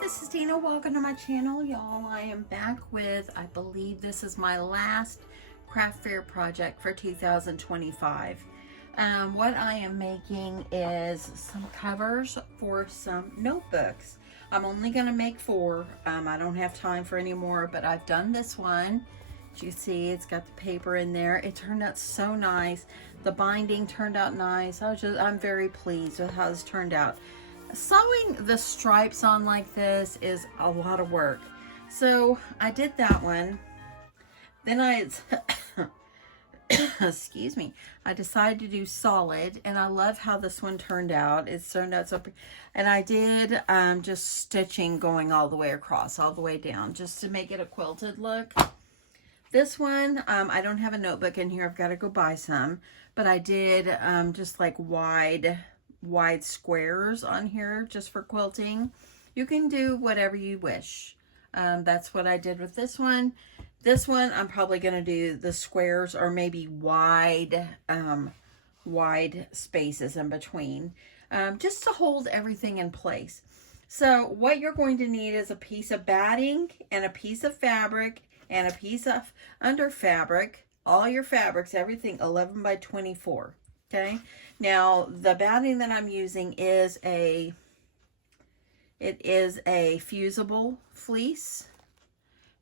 this is Dina. Welcome to my channel, y'all. I am back with, I believe this is my last craft fair project for 2025. What I am making is some covers for some notebooks. I'm only going to make 4. I don't have time for any more, but I've done this one. As you see, it's got the paper in there. It turned out so nice. The binding turned out nice. I'm very pleased with how this turned out. Sewing the stripes on like this is a lot of work. So I did that one. Then excuse me, I decided to do solid, and I love how this one turned out. It's turned out so, and I did just stitching going all the way across, all the way down, just to make it a quilted look. This one, I don't have a notebook in here. I've got to go buy some, but I did just like wide squares on here just for quilting. You can do whatever you wish. That's what I did with this one. This one I'm probably going to do the squares or maybe wide spaces in between, just to hold everything in place. So what you're going to need is a piece of batting and a piece of fabric and a piece of under fabric. All your fabrics, everything 11 by 24. Okay, now the batting that I'm using is a fusible fleece,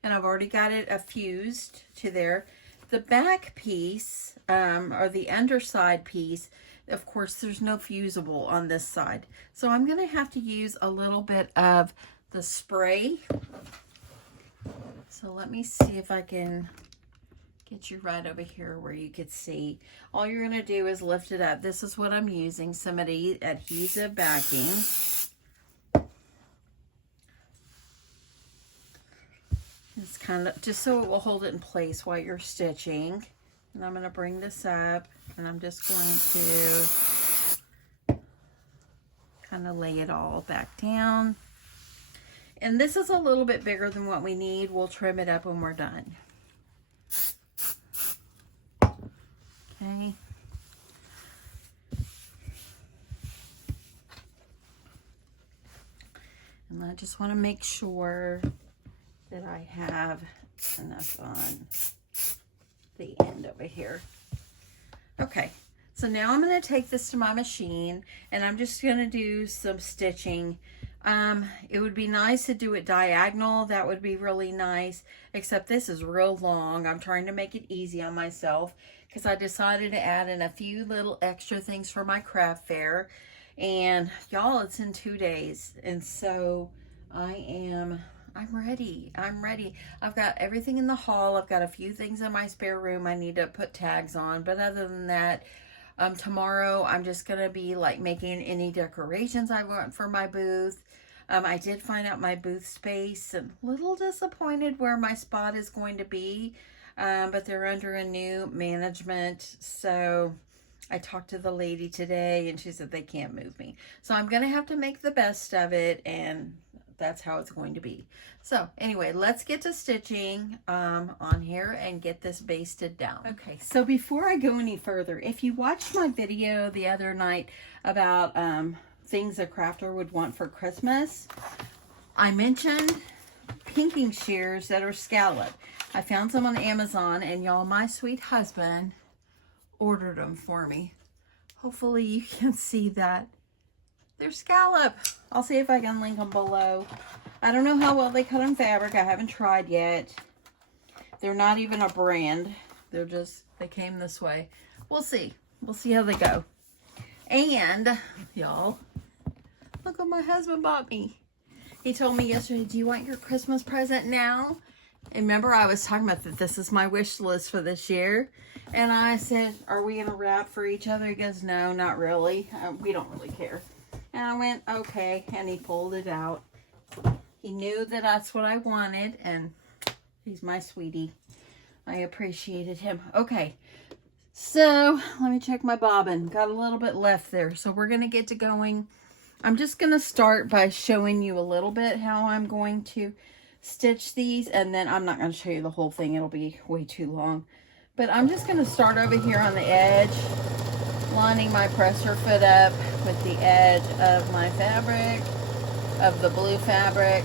and I've already got it fused to there. The back piece, or the underside piece, of course, there's no fusible on this side. So I'm going to have to use a little bit of the spray. So let me see if I can get you right over here where you could see. All you're going to do is lift it up. This is what I'm using, some adhesive backing. It's kind of just so it will hold it in place while you're stitching. And I'm going to bring this up, and I'm just going to kind of lay it all back down. And this is a little bit bigger than what we need. We'll trim it up when we're done. Okay. And I just want to make sure that I have enough on the end over here. Okay, so now I'm going to take this to my machine, and I'm just going to do some stitching. It would be nice to do it diagonal. That would be really nice, except this is real long. I'm trying to make it easy on myself because I decided to add in a few little extra things for my craft fair. And y'all, it's in 2 days. And so I'm ready. I've got everything in the haul. I've got a few things in my spare room I need to put tags on. But other than that, tomorrow I'm just going to be like making any decorations I want for my booth. I did find out my booth space, and a little disappointed where my spot is going to be. But they're under a new management. So I talked to the lady today, and she said they can't move me. So I'm going to have to make the best of it, and that's how it's going to be. So anyway, let's get to stitching on here and get this basted down. Okay, so before I go any further, if you watched my video the other night about things a crafter would want for Christmas, I mentioned pinking shears that are scalloped. I found some on Amazon, and y'all, my sweet husband ordered them for me. Hopefully you can see that. They're scalloped. I'll see if I can link them below. I don't know how well they cut on fabric. I haven't tried yet. They're not even a brand. They're just, they came this way. We'll see. We'll see how they go. And, y'all, look what my husband bought me. He told me yesterday, do you want your Christmas present now? And remember, I was talking about that this is my wish list for this year. And I said, are we going to wrap for each other? He goes, no, not really. We don't really care. And I went, okay. And he pulled it out. He knew that that's what I wanted. And he's my sweetie. I appreciated him. Okay. So let me check my bobbin. Got a little bit left there. So we're going to get to going. I'm just going to start by showing you a little bit how I'm going to stitch these, and then I'm not going to show you the whole thing. It'll be way too long. But I'm just going to start over here on the edge, lining my presser foot up with the edge of my fabric. of the blue fabric.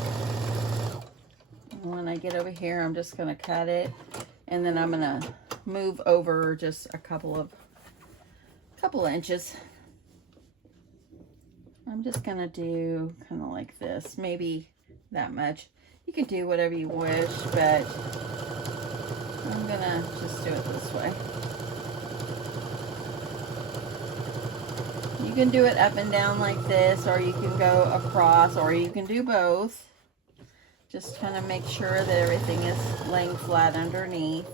When I get over here, I'm just going to cut it, and then I'm going to move over just a couple inches. I'm just going to do kind of like this, maybe that much. You can do whatever you wish, but I'm going to just do it this way. You can do it up and down like this, or you can go across, or you can do both. Just kind of make sure that everything is laying flat underneath.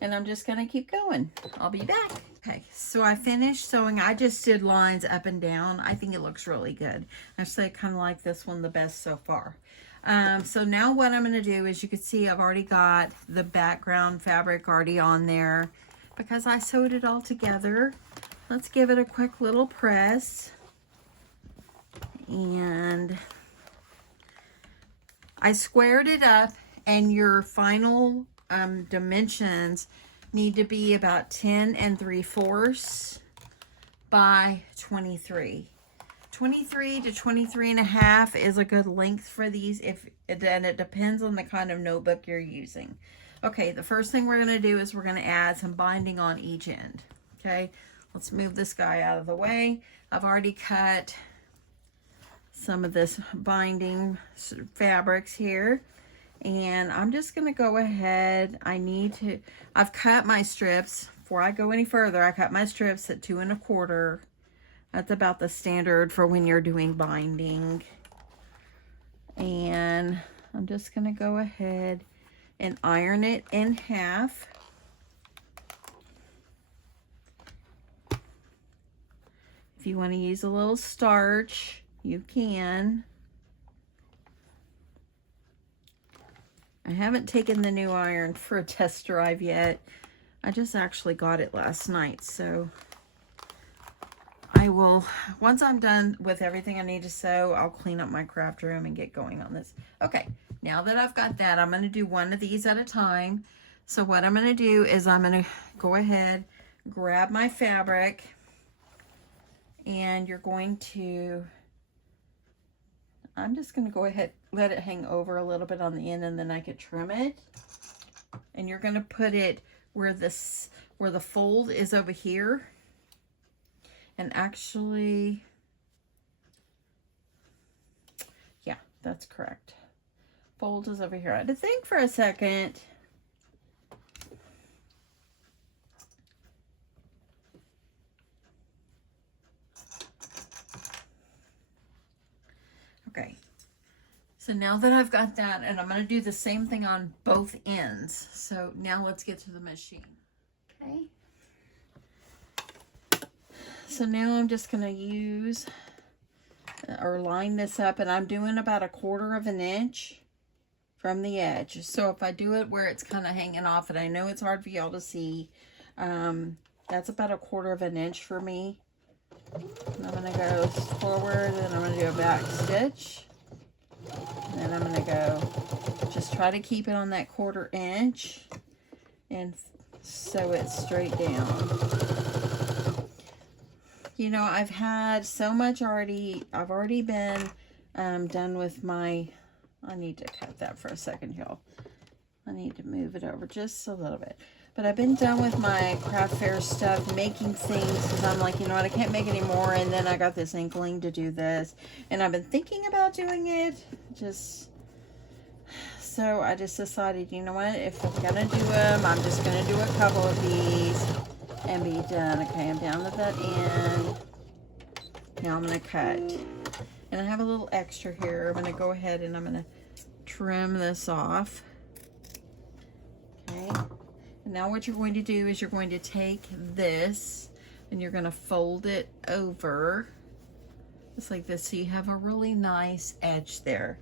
And I'm just going to keep going. I'll be back. Okay, so I finished sewing. I just did lines up and down. I think it looks really good. Actually, I kind of like this one the best so far. So now what I'm going to do is, you can see I've already got the background fabric already on there because I sewed it all together. Let's give it a quick little press. And I squared it up, and your final dimensions need to be about 10 3/4 by 23. 23 to 23.5 is a good length for these, and it depends on the kind of notebook you're using. Okay, the first thing we're going to do is we're going to add some binding on each end. Okay, let's move this guy out of the way. I've already cut some of this binding fabrics here, and I'm just going to go ahead. I've cut my strips. Before I go any further, I cut my strips at 2 1/4. That's about the standard for when you're doing binding. And I'm just going to go ahead and iron it in half. If you want to use a little starch, you can. I haven't taken the new iron for a test drive yet. I just actually got it last night, so I will, once I'm done with everything I need to sew, I'll clean up my craft room and get going on this. Okay, now that I've got that, I'm going to do one of these at a time. So what I'm going to do is I'm going to go ahead, grab my fabric, and you're going to, I'm just going to go ahead, let it hang over a little bit on the end, and then I could trim it. And you're going to put it where the fold is over here. And actually, yeah, that's correct. Fold is over here. I had to think for a second. Okay. So now that I've got that, and I'm going to do the same thing on both ends. So now let's get to the machine. Okay. So now I'm just going to use or line this up, and I'm doing about 1/4 inch from the edge. So if I do it where it's kind of hanging off, and I know it's hard for y'all to see, that's about 1/4 inch for me. And I'm going to go forward, and I'm going to do a back stitch. And then I'm going to go, just try to keep it on that 1/4 inch and sew it straight down. You know, I've had so much already. I've already been done with my, I need to cut that for a second, y'all. I need to move it over just a little bit. But I've been done with my craft fair stuff, making things, because I'm like, you know what, I can't make any more. And then I got this inkling to do this. And I've been thinking about doing it. So I just decided, you know what, if I'm going to do them, I'm just going to do a couple of these and be done. Okay, I'm down to that end. Now I'm going to cut. And I have a little extra here. I'm going to go ahead and I'm going to trim this off. Okay. And now what you're going to do is you're going to take this and you're going to fold it over just like this, so you have a really nice edge there.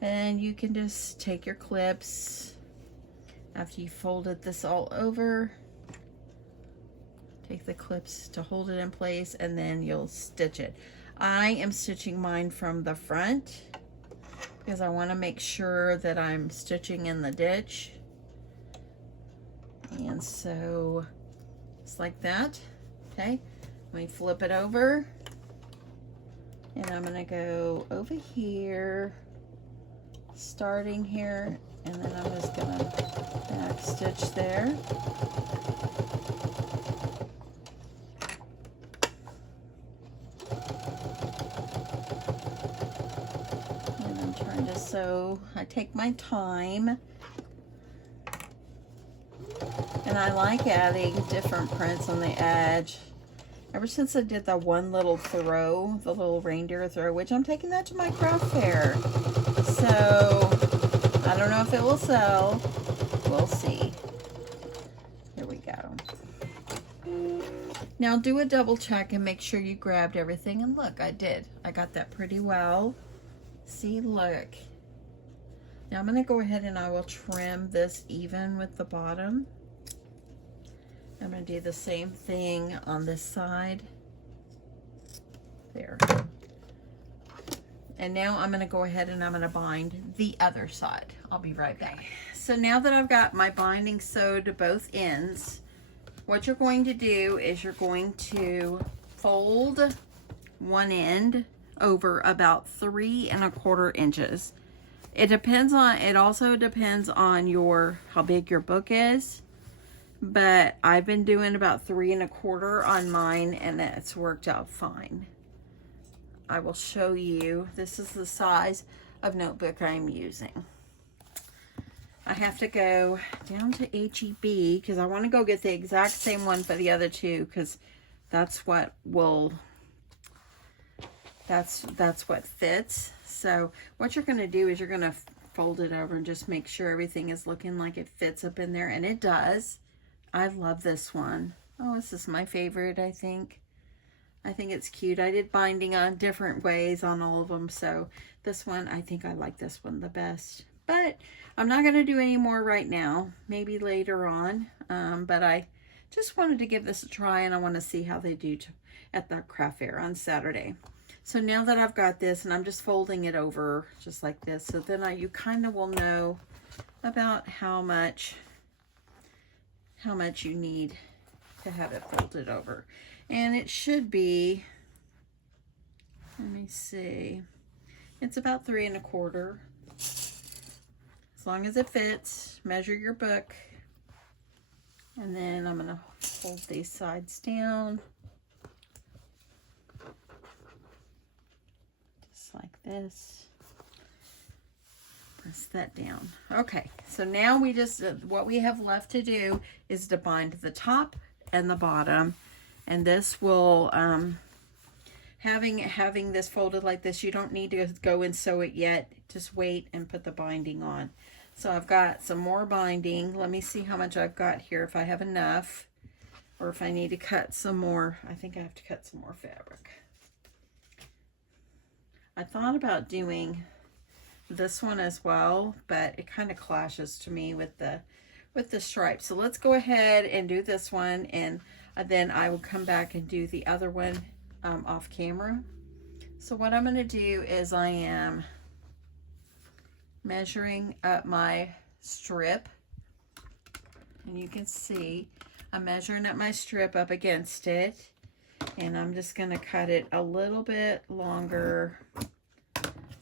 And you can just take your clips after you folded this all over. Take the clips to hold it in place, and then you'll stitch it. I am stitching mine from the front because I want to make sure that I'm stitching in the ditch. And so it's like that. Okay, let me flip it over. And I'm going to go over here, starting here, and then I'm just going to back stitch there. And I'm trying to sew. I take my time. And I like adding different prints on the edge. Ever since I did that one little throw, the little reindeer throw, which I'm taking that to my craft fair. So, I don't know if it will sell. We'll see. Here we go. Now do a double check and make sure you grabbed everything. And look, I did. I got that pretty well. See, look. Now I'm going to go ahead and I will trim this even with the bottom. I'm going to do the same thing on this side. There. And now I'm going to go ahead and I'm going to bind the other side. I'll be right back. So now that I've got my binding sewed to both ends, what you're going to do is you're going to fold one end over about 3 1/4 inches. It also depends on how big your book is. But I've been doing about 3 1/4 on mine, and it's worked out fine. I will show you. This is the size of notebook I'm using. I have to go down to HEB because I want to go get the exact same one for the other two, because that's what fits. So what you're going to do is you're going to fold it over and just make sure everything is looking like it fits up in there, and it does. I love this one. Oh, this is my favorite, I think. I think it's cute. I did binding on different ways on all of them, so this one, I think I like this one the best. But I'm not going to do any more right now. Maybe later on. But I just wanted to give this a try, and I want to see how they do at the craft fair on Saturday. So now that I've got this, and I'm just folding it over just like this, so then you kind of will know about how much you need to have it folded over. And it should be, let me see, it's about 3 1/4. As long as it fits, measure your book. And then I'm going to fold these sides down. Just like this. Press that down. Okay, so now what we have left to do is to bind the top and the bottom, and this will having this folded like this, you don't need to go and sew it yet. Just wait and put the binding on. So I've got some more binding. Let me see how much I've got here, if I have enough, or if I need to cut some more. I think I have to cut some more fabric. I thought about doing this one as well, but it kind of clashes to me with the stripe. So let's go ahead and do this one, and then I will come back and do the other one off camera. So what I'm going to do is I am measuring up my strip, and you can see I'm measuring up my strip up against it, and I'm just going to cut it a little bit longer.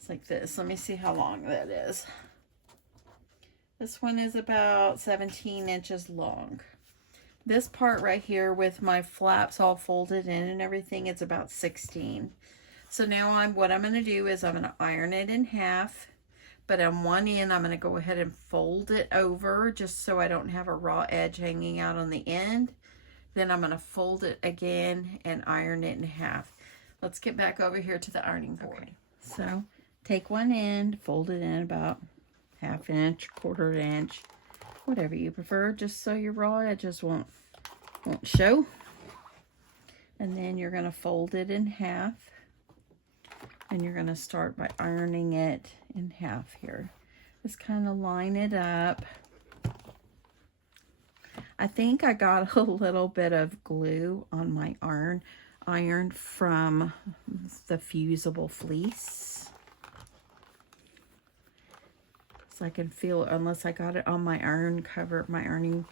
Like this. Let me see how long that is. This one is about 17 inches long. This part right here with my flaps all folded in and everything, it's about 16. So now what I'm going to do is I'm going to iron it in half, but on one end I'm going to go ahead and fold it over just so I don't have a raw edge hanging out on the end. Then I'm going to fold it again and iron it in half. Let's get back over here to the ironing board. Okay. So take one end, fold it in about 1/2 inch, 1/4 inch, whatever you prefer, just so your raw edges won't show. And then you're going to fold it in half, and you're going to start by ironing it in half here. Just kind of line it up. I think I got a little bit of glue on my iron from the fusible fleece. So I can feel, unless I got it on my ironing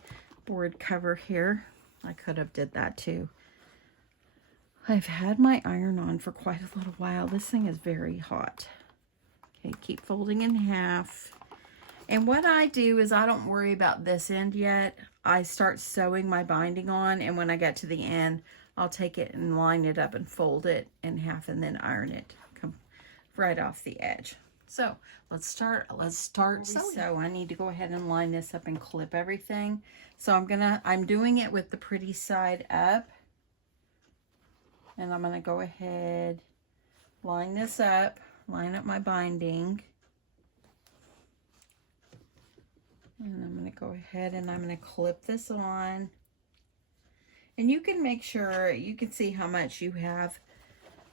board cover here. I could have did that too. I've had my iron on for quite a little while. This thing is very hot. Okay, keep folding in half. And what I do is I don't worry about this end yet. I start sewing my binding on, and when I get to the end, I'll take it and line it up and fold it in half and then iron it right off the edge. So let's start sewing. So I need to go ahead and line this up and clip everything. So I'm doing it with the pretty side up. And I'm gonna go ahead, line this up, line up my binding. And I'm gonna go ahead and I'm gonna clip this on. And you can make sure, you can see how much you have,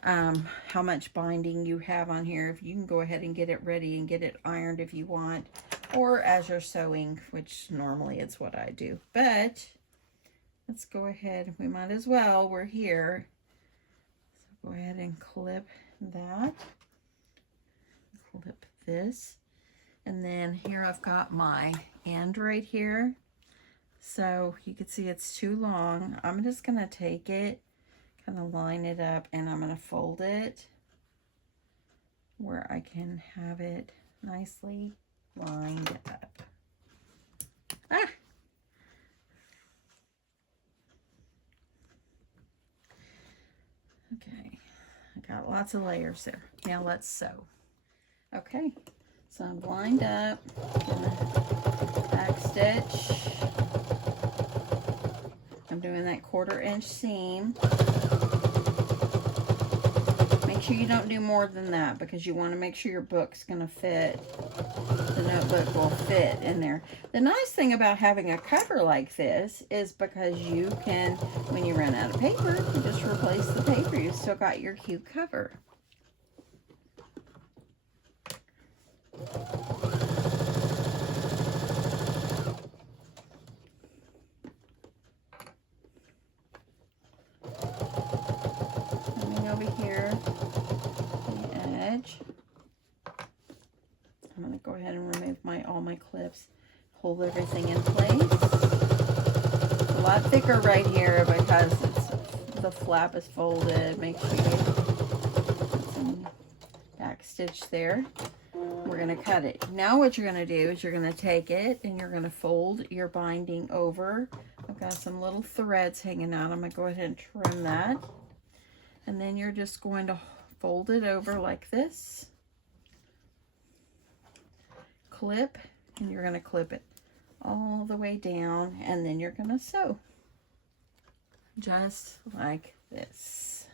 how much binding you have on here. If you can go ahead and get it ready and get it ironed if you want, or as you're sewing, which normally it's what I do. But let's go ahead, we might as well, we're here. So go ahead and clip that, clip this. And then here I've got my end right here. So you can see it's too long. I'm just gonna take it, kind of line it up, and I'm gonna fold it where I can have it nicely lined up. Ah! Okay, I got lots of layers there. Now let's sew. Okay, so I'm lined up, gonna back stitch. I'm doing that 1/4 inch seam. Make sure you don't do more than that because you want to make sure your book's going to fit. The notebook will fit in there. The nice thing about having a cover like this is because you can, when you run out of paper, you just replace the paper. You've still got your cute cover. Over here, the edge. I'm going to go ahead and remove all my clips, hold everything in place. It's a lot thicker right here because the flap is folded. Make sure you put some back stitch there. We're going to cut it. Now what you're going to do is you're going to take it and you're going to fold your binding over. I've got some little threads hanging out. I'm going to go ahead and trim that. And then you're just going to fold it over like this. Clip, and you're going to clip it all the way down, and then you're going to sew. Just like this.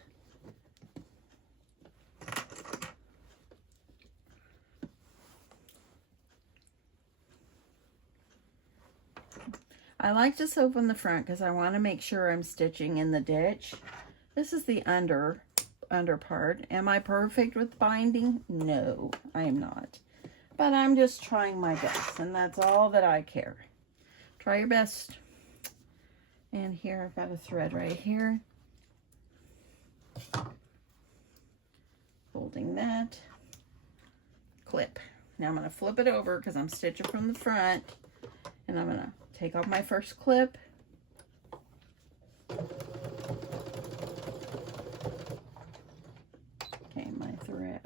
I like to sew from the front because I want to make sure I'm stitching in the ditch. This is the under part. Am I perfect with binding? No, I am not. But I'm just trying my best, and that's all that I care. Try your best. And here I've got a thread right here. Folding that. Clip. Now I'm going to flip it over because I'm stitching from the front. And I'm going to take off my first clip.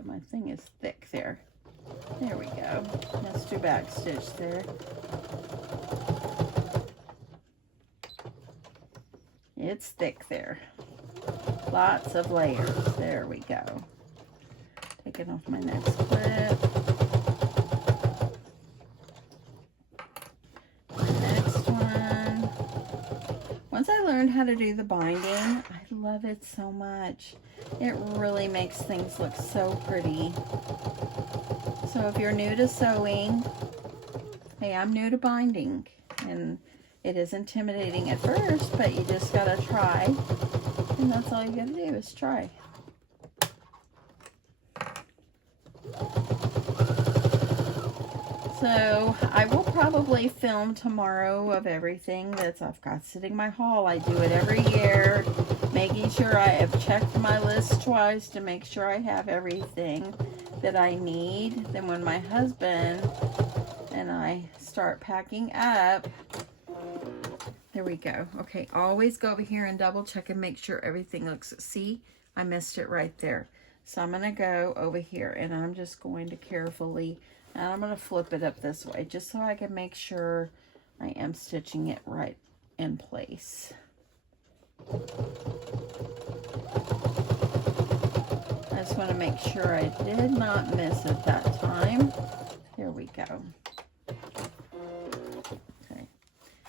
My thing is thick there. There we go. Let's do back stitch there. It's thick there. Lots of layers. There we go. Taking off my next clip. Next one. Once I learned how to do the binding, I love it so much. It really makes things look so pretty. So if you're new to sewing, hey, I'm new to binding, and it is intimidating at first, but you just gotta try, and that's all you gotta do is try. So I will probably film tomorrow of everything that's I've got sitting in my haul. I do it every year, making sure I have checked my list twice to make sure I have everything that I need. Then when my husband and I start packing up, There we go. Okay, always go over here and double check and make sure everything looks, see, I missed it right there. So I'm going to go over here and I'm just going to carefully, and I'm going to flip it up this way just so I can make sure I am stitching it right in place. I just want to make sure I did not miss it that time. There we go. Okay,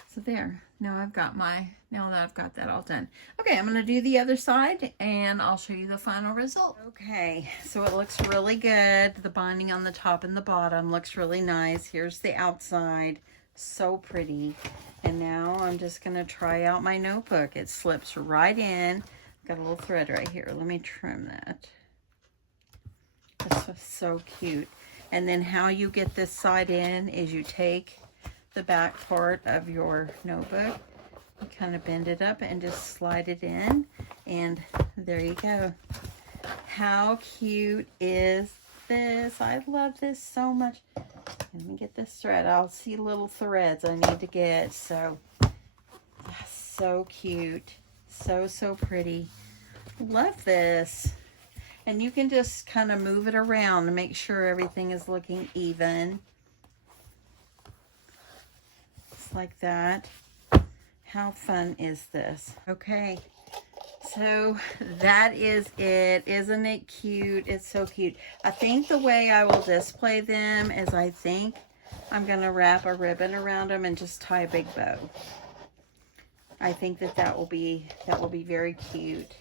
so there. Now I've got now that I've got that all done. Okay, I'm going to do the other side and I'll show you the final result. Okay, so it looks really good. The binding on the top and the bottom looks really nice. Here's the outside. So pretty. And now I'm just going to try out my notebook. It slips right in. Got a little thread right here. Let me trim that. This was so cute. And then how you get this side in is you take the back part of your notebook, you kind of bend it up and just slide it in, and there you go. How cute is this? I love this so much. Let me get this thread. I'll see little threads I need to get. So so cute, so pretty. Love this. And you can just kind of move it around to make sure everything is looking even. Just like that. How fun is this? Okay, so that is it. Isn't it cute? It's so cute. I think the way I will display them is I think I'm going to wrap a ribbon around them and just tie a big bow. I think that will be very cute.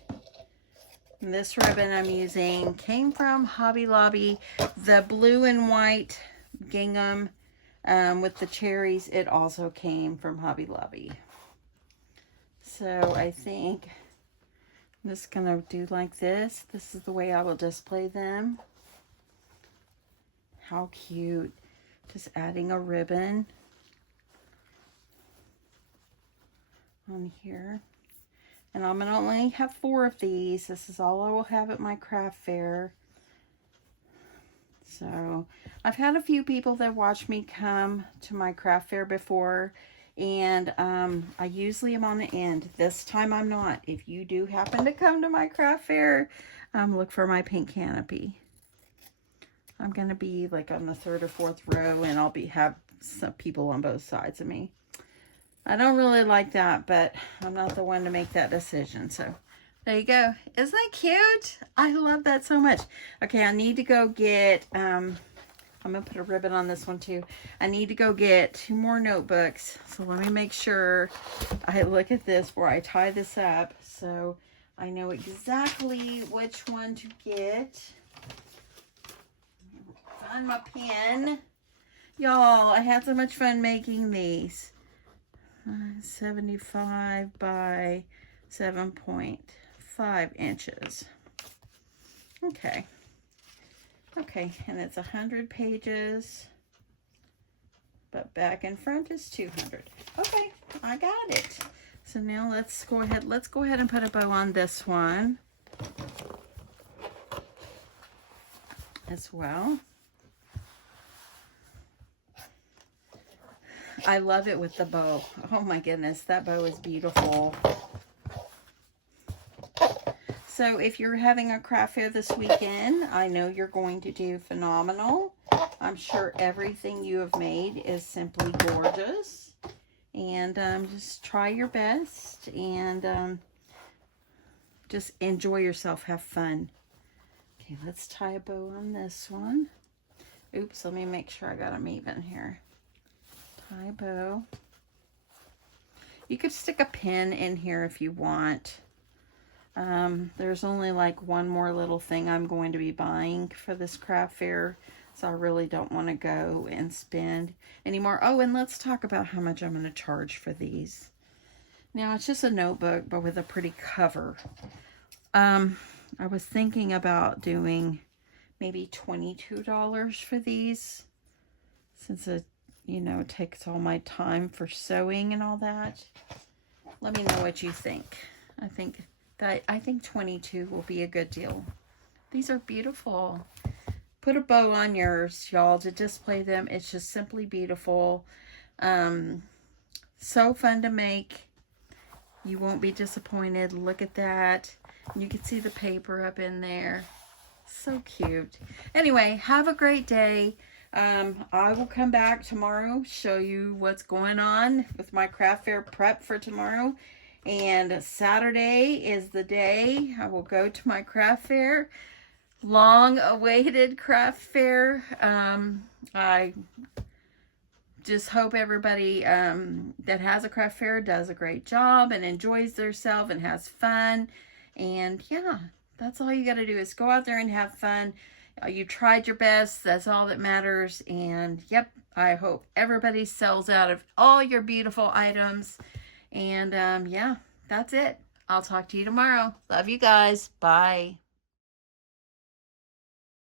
And this ribbon I'm using came from Hobby Lobby. The blue and white gingham with the cherries, it also came from Hobby Lobby. So I think I'm just going to do like this. This is the way I will display them. How cute. Just adding a ribbon on here. And I'm going to only have 4 of these. This is all I will have at my craft fair. So I've had a few people that watch me come to my craft fair before. And I usually am on the end. This time I'm not. If you do happen to come to my craft fair, look for my pink canopy. I'm going to be like on the 3rd or 4th row, and I'll have some people on both sides of me. I don't really like that, but I'm not the one to make that decision. So there you go. Isn't that cute? I love that so much. Okay, I need to go get, I'm going to put a ribbon on this one too. I need to go get 2 more notebooks. So let me make sure I look at this before I tie this up, so I know exactly which one to get. Find my pen. Y'all, I had so much fun making these. 75 by 7.5 inches. Okay. Okay, and it's 100 pages, but back and front is 200. Okay, I got it. So now let's go ahead and put a bow on this one as well. I love it with the bow. Oh my goodness, that bow is beautiful. So if you're having a craft fair this weekend, I know you're going to do phenomenal. I'm sure everything you have made is simply gorgeous. And just try your best and just enjoy yourself. Have fun. Okay, let's tie a bow on this one. Oops, let me make sure I got them even here. Tie a bow. You could stick a pin in here if you want. There's only like one more little thing I'm going to be buying for this craft fair, so I really don't want to go and spend anymore. Oh, and let's talk about how much I'm going to charge for these. Now, it's just a notebook, but with a pretty cover. I was thinking about doing maybe $22 for these, since it, you know, takes all my time for sewing and all that. Let me know what you think. I think 22 will be a good deal. These are beautiful. Put a bow on yours, y'all, to display them. It's just simply beautiful. So fun to make. You won't be disappointed. Look at that. You can see the paper up in there. So cute. Anyway, have a great day. I will come back tomorrow, show you what's going on with my craft fair prep for tomorrow. And Saturday is the day I will go to my craft fair. Long awaited craft fair. I just hope everybody that has a craft fair does a great job and enjoys themselves and has fun. And yeah, that's all you got to do is go out there and have fun. You tried your best. That's all that matters. And yep, I hope everybody sells out of all your beautiful items. And yeah, that's it. I'll talk to you tomorrow. Love you guys. Bye.